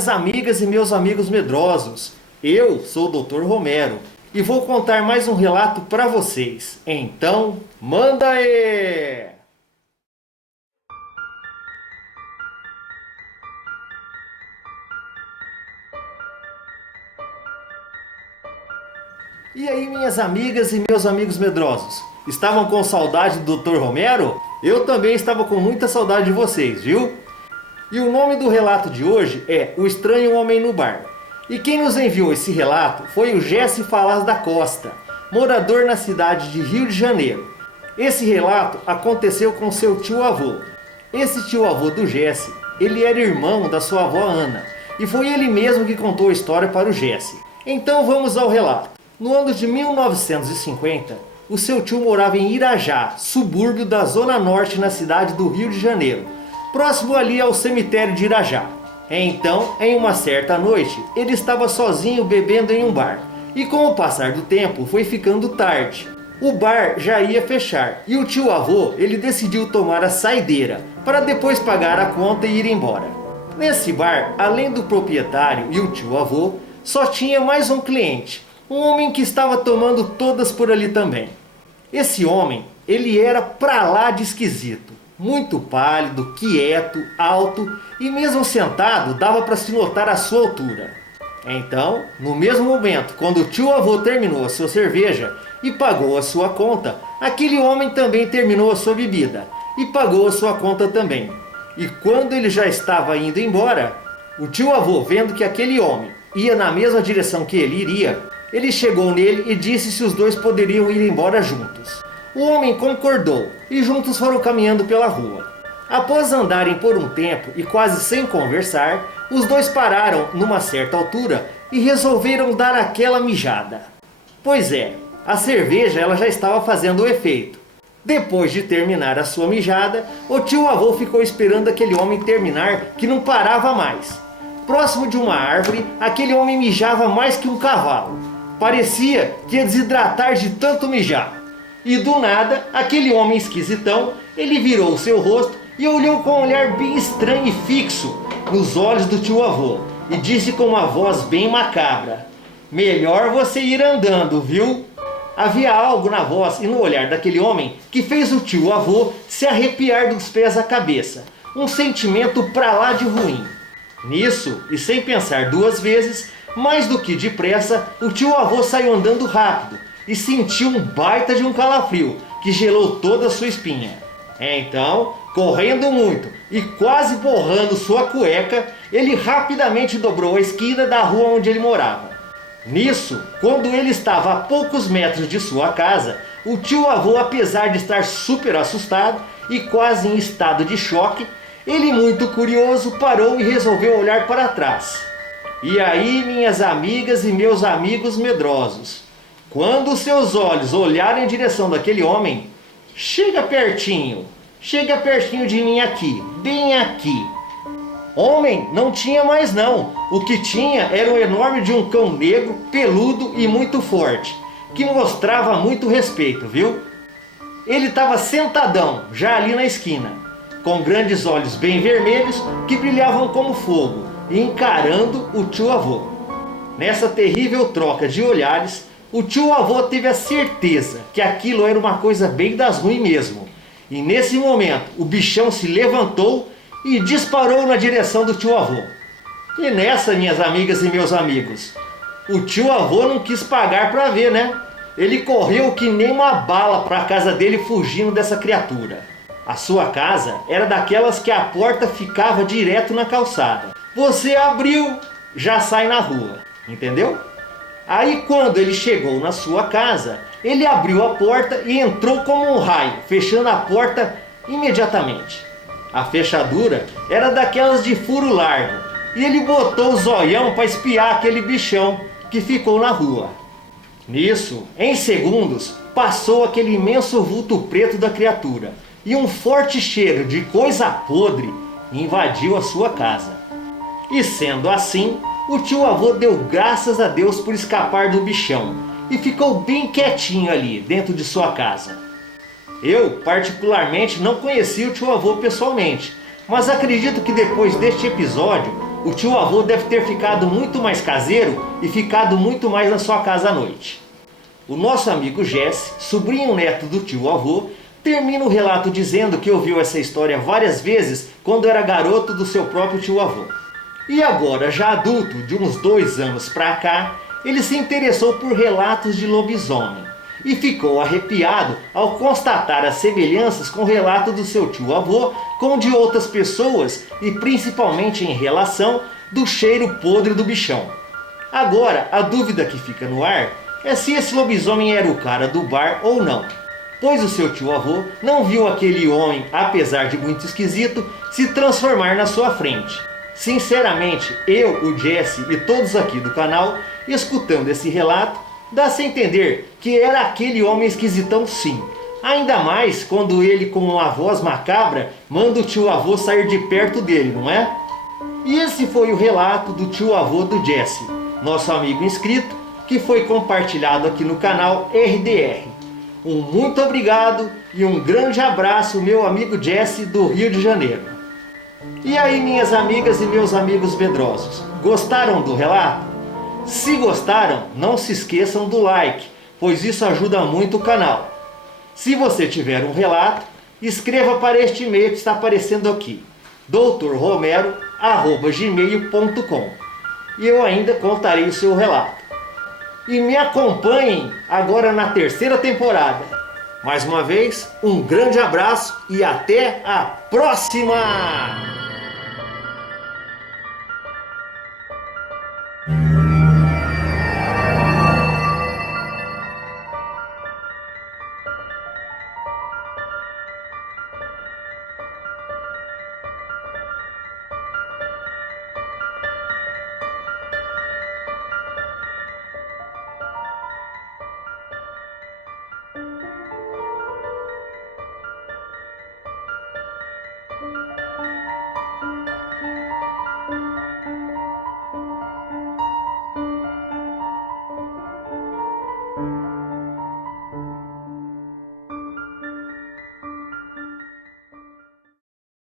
minhas amigas e meus amigos medrosos. Eu sou o Dr. Romero e vou contar mais um relato para vocês. Então, manda aí! E aí, minhas amigas e meus amigos medrosos? Estavam com saudade do Dr. Romero? Eu também estava com muita saudade de vocês, viu? E o nome do relato de hoje é O Estranho Homem no Bar. E quem nos enviou esse relato foi o Jesse Falas da Costa, morador na cidade de Rio de Janeiro. Esse relato aconteceu com seu tio-avô. Esse tio-avô do Jesse, ele era irmão da sua avó Ana, e foi ele mesmo que contou a história para o Jesse. Então vamos ao relato. No ano de 1950, o seu tio morava em Irajá, subúrbio da Zona Norte na cidade do Rio de Janeiro, próximo ali ao cemitério de Irajá. Então, em uma certa noite, ele estava sozinho bebendo em um bar. E com o passar do tempo, foi ficando tarde. O bar já ia fechar e o tio-avô ele decidiu tomar a saideira para depois pagar a conta e ir embora. Nesse bar, além do proprietário e o tio-avô, só tinha mais um cliente, um homem que estava tomando todas por ali também. Esse homem, ele era pra lá de esquisito. Muito pálido, quieto, alto e mesmo sentado dava para se notar a sua altura. Então, no mesmo momento, quando o tio-avô terminou a sua cerveja e pagou a sua conta, aquele homem também terminou a sua bebida e pagou a sua conta também. E quando ele já estava indo embora, o tio-avô, vendo que aquele homem ia na mesma direção que ele iria, ele chegou nele e disse se os dois poderiam ir embora juntos. O homem concordou e juntos foram caminhando pela rua. Após andarem por um tempo e quase sem conversar, os dois pararam numa certa altura e resolveram dar aquela mijada. Pois é, a cerveja ela já estava fazendo o efeito. Depois de terminar a sua mijada, o tio-avô ficou esperando aquele homem terminar que não parava mais. Próximo de uma árvore, aquele homem mijava mais que um cavalo. Parecia que ia desidratar de tanto mijar. E do nada, aquele homem esquisitão, ele virou o seu rosto e olhou com um olhar bem estranho e fixo nos olhos do tio-avô e disse com uma voz bem macabra: "Melhor você ir andando, viu?" Havia algo na voz e no olhar daquele homem que fez o tio-avô se arrepiar dos pés à cabeça. Um sentimento pra lá de ruim. Nisso, e sem pensar duas vezes, mais do que depressa, o tio-avô saiu andando rápido e sentiu um baita de um calafrio que gelou toda a sua espinha. Então, correndo muito e quase borrando sua cueca, ele rapidamente dobrou a esquina da rua onde ele morava. Nisso, quando ele estava a poucos metros de sua casa, o tio-avô, apesar de estar super assustado e quase em estado de choque, ele muito curioso parou e resolveu olhar para trás. E aí, minhas amigas e meus amigos medrosos, quando seus olhos olharem em direção daquele homem, chega pertinho de mim aqui, bem aqui. Homem não tinha mais não, o que tinha era o enorme de um cão negro, peludo e muito forte, que mostrava muito respeito, viu? Ele estava sentadão, já ali na esquina, com grandes olhos bem vermelhos que brilhavam como fogo, encarando o tio-avô. Nessa terrível troca de olhares, o tio-avô teve a certeza que aquilo era uma coisa bem das ruins mesmo. E nesse momento, o bichão se levantou e disparou na direção do tio-avô. E nessa, minhas amigas e meus amigos, o tio-avô não quis pagar para ver, né? Ele correu que nem uma bala para a casa dele fugindo dessa criatura. A sua casa era daquelas que a porta ficava direto na calçada. Você abriu, já sai na rua, entendeu? Aí quando ele chegou na sua casa, ele abriu a porta e entrou como um raio, fechando a porta imediatamente. A fechadura era daquelas de furo largo e ele botou o zoião para espiar aquele bichão que ficou na rua. Nisso, em segundos, passou aquele imenso vulto preto da criatura e um forte cheiro de coisa podre invadiu a sua casa. E sendo assim, o tio-avô deu graças a Deus por escapar do bichão e ficou bem quietinho ali dentro de sua casa. Eu, particularmente, não conheci o tio-avô pessoalmente, mas acredito que depois deste episódio, o tio avô deve ter ficado muito mais caseiro e ficado muito mais na sua casa à noite. O nosso amigo Jesse, sobrinho neto do tio avô, termina o relato dizendo que ouviu essa história várias vezes quando era garoto do seu próprio tio avô. E agora, já adulto, de uns 2 anos pra cá, ele se interessou por relatos de lobisomem e ficou arrepiado ao constatar as semelhanças com o relato do seu tio avô com o de outras pessoas e principalmente em relação do cheiro podre do bichão. Agora, a dúvida que fica no ar é se esse lobisomem era o cara do bar ou não, pois o seu tio avô não viu aquele homem, apesar de muito esquisito, se transformar na sua frente. Sinceramente, eu, o Jesse e todos aqui do canal, escutando esse relato, dá-se a entender que era aquele homem esquisitão sim. Ainda mais quando ele, com uma voz macabra, manda o tio avô sair de perto dele, não é? E esse foi o relato do tio avô do Jesse, nosso amigo inscrito, que foi compartilhado aqui no canal RDR. Um muito obrigado e um grande abraço, meu amigo Jesse do Rio de Janeiro. E aí, minhas amigas e meus amigos medrosos, gostaram do relato? Se gostaram, não se esqueçam do like, pois isso ajuda muito o canal. Se você tiver um relato, escreva para este e-mail que está aparecendo aqui, doutorromero@gmail.com, e eu ainda contarei o seu relato. E me acompanhem agora na 3ª temporada. Mais uma vez, um grande abraço e até a próxima!